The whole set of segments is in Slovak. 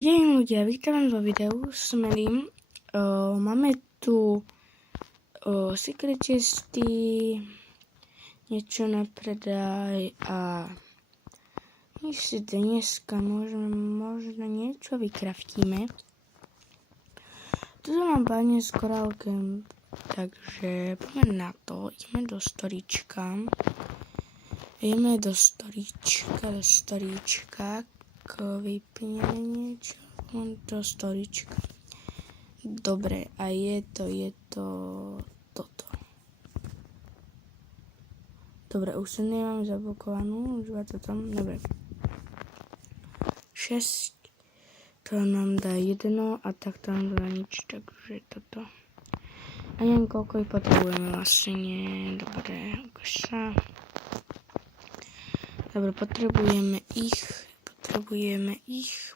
Deň ľudia, vítam vás vo videu s Melím. Máme tu secret chesty, niečo na predaj a my si dneska možno niečo vykraftíme. Tu mám báne s korálkem, takže poďme na to, ideme do storíčka. Vypíneme niečo do storíčka. Dobre, a je to toto. Dobre, už sa nemám zablokovanú, už to tam, dobre. 6, to nám dá 1 a tak to nám dá nič, takže toto. A neviem, koľko ich potrebujeme vlastne, dobre, ukáž sa. Dobre, potrebujeme ich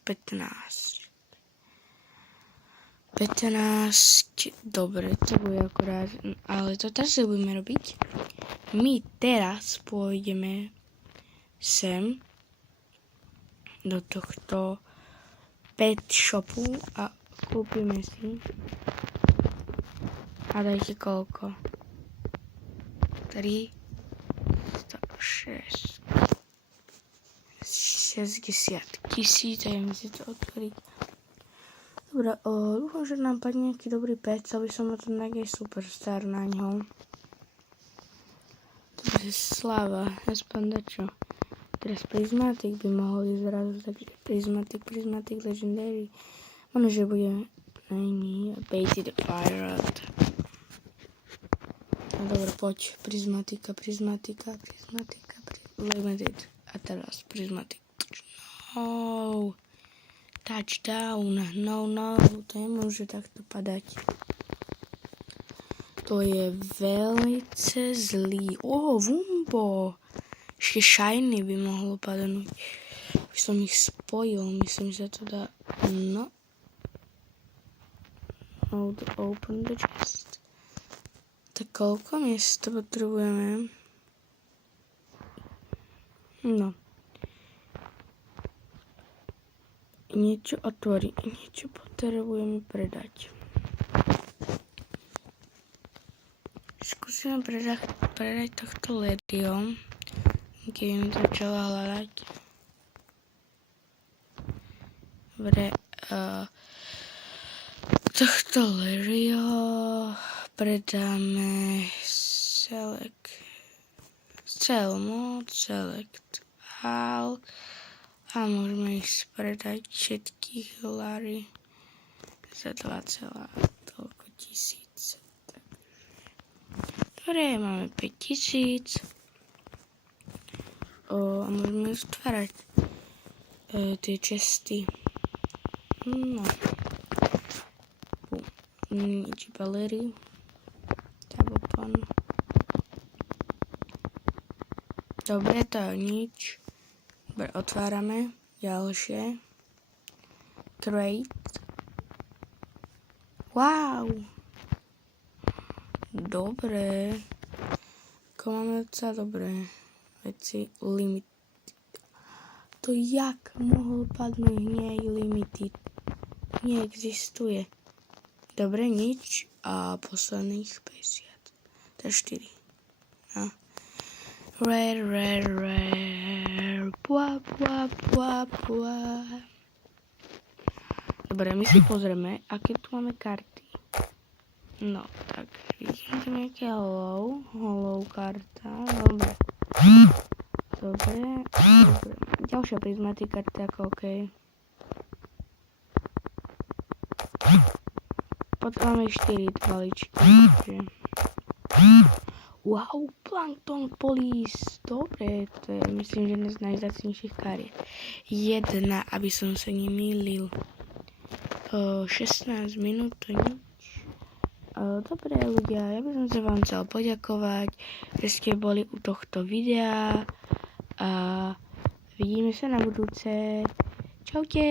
15. Dobre, to bude akurát, ale to teraz budeme robiť. My teraz pôjdeme sem do tohto pet shopu a kúpime si. A dajte koľko? 3, 106. 60 000, a mi si to otvoriť. Dobre, dúfam, že nám padne nejaký dobrý pet, chcel by som mať nejaký superstar na ňo. Dobre, sláva, aspoň dačo. Teraz Prismatic by mohol ísť zrazu, takže Prismatic Legendary. Možno, že bude Baity the Pirate. No dobre, poď, Prismatica, Limited. A teraz Prismatic. No. Touchdown. No. To nemôže takto padať. To je veľce zlý. Wumbo. Ešte shiny by mohlo padnúť. By som ich spojil. Myslím, že to dá. No. Open the chest. Tak koľko miesta potrebujeme? No. Niečo otvoriť, niečo potrebujeme predať. Skúsime predať tohto Ledio, keď mi to začala hľadať. Dobre, tohto Ledio predáme select all a môžeme ich predať všetkých Lary za 2,000. Dobre, máme 5000 a môžeme stvárať tie česty. No. Nič balery. Tabopon. Dobre, to je nič. Dobre, otvárame ďalšie. Trade. Wow. Dobre. Ako máme docela dobré veci. Limit. To jak mohol padnúť? Nie je limited. Neexistuje. Dobre, nič. A posledných 50. To je 4. No. Rare. Pua. Dobre, my si pozrieme, aké tu máme karty. No, tak vidím tu nejaké hollow karta. Dobre. Ďalšia Prismatic karta, ako OK. Potom máme 4 balíčky. Wow, Plankton Police. Dobre, to je myslím, že jedna z najvzácnejších kariet. 1, aby som sa nemýlil. 16 minút, to nič. Dobre ľudia, ja by som sa vám chcel poďakovať, že ste boli u tohto videa a vidíme sa na budúce. Čaute.